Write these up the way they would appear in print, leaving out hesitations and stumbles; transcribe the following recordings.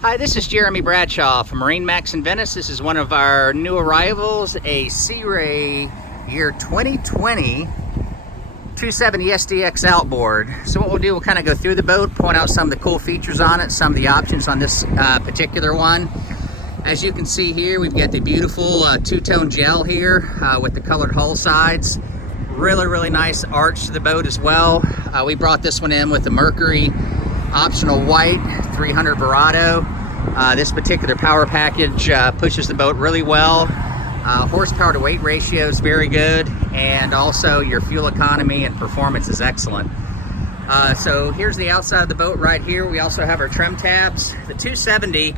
Hi, this is Jeremy Bradshaw from MarineMax in Venice. This is one of our new arrivals, a Sea Ray year 2020 270 SDX outboard. So what we'll do, we'll kind of go through the boat, point out some of the cool features on it, some of the options on this particular one. As you can see here, we've got the beautiful two-tone gel here with the colored hull sides. Really nice arch to the boat as well. We brought this one in with the Mercury optional white 300 Verado. This particular power package pushes the boat really well. Horsepower to weight ratio is very good, and also your fuel economy and performance is excellent. So here's the outside of the boat right here. We also have our trim tabs. The 270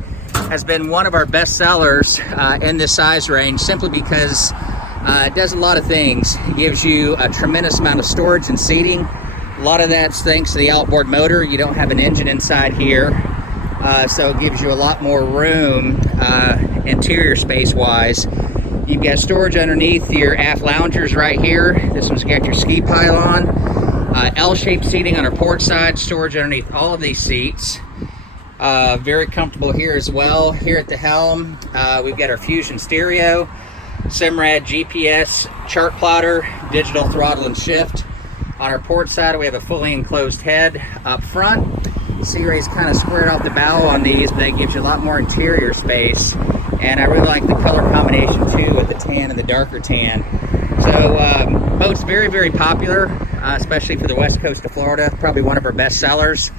has been one of our best sellers in this size range, simply because it does a lot of things. It gives you a tremendous amount of storage and seating. A lot of that's thanks to the outboard motor. You don't have an engine inside here, so it gives you a lot more room interior space wise. You've got storage underneath your aft loungers right here. This one's got your ski pylon, L-shaped seating on our port side, storage underneath all of these seats. Very comfortable here as well. Here at the helm, we've got our Fusion stereo, Simrad GPS chart plotter, digital throttle and shift. On our port side, we have a fully enclosed head up front. Sea Ray's kind of squared off the bow on these, but that gives you a lot more interior space. And I really like the color combination too, with the tan and the darker tan. So boat's very popular, especially for the west coast of Florida. Probably one of our best sellers.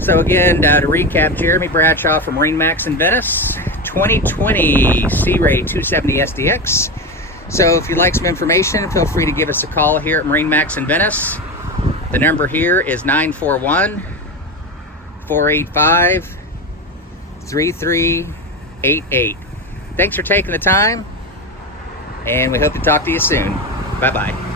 So again, to recap, Jeremy Bradshaw from MarineMax in Venice, 2020 Sea Ray 270 SDX. So if you'd like some information, feel free to give us a call here at MarineMax in Venice. The number here is 941-485-3388. Thanks for taking the time, and we hope to talk to you soon. Bye-bye.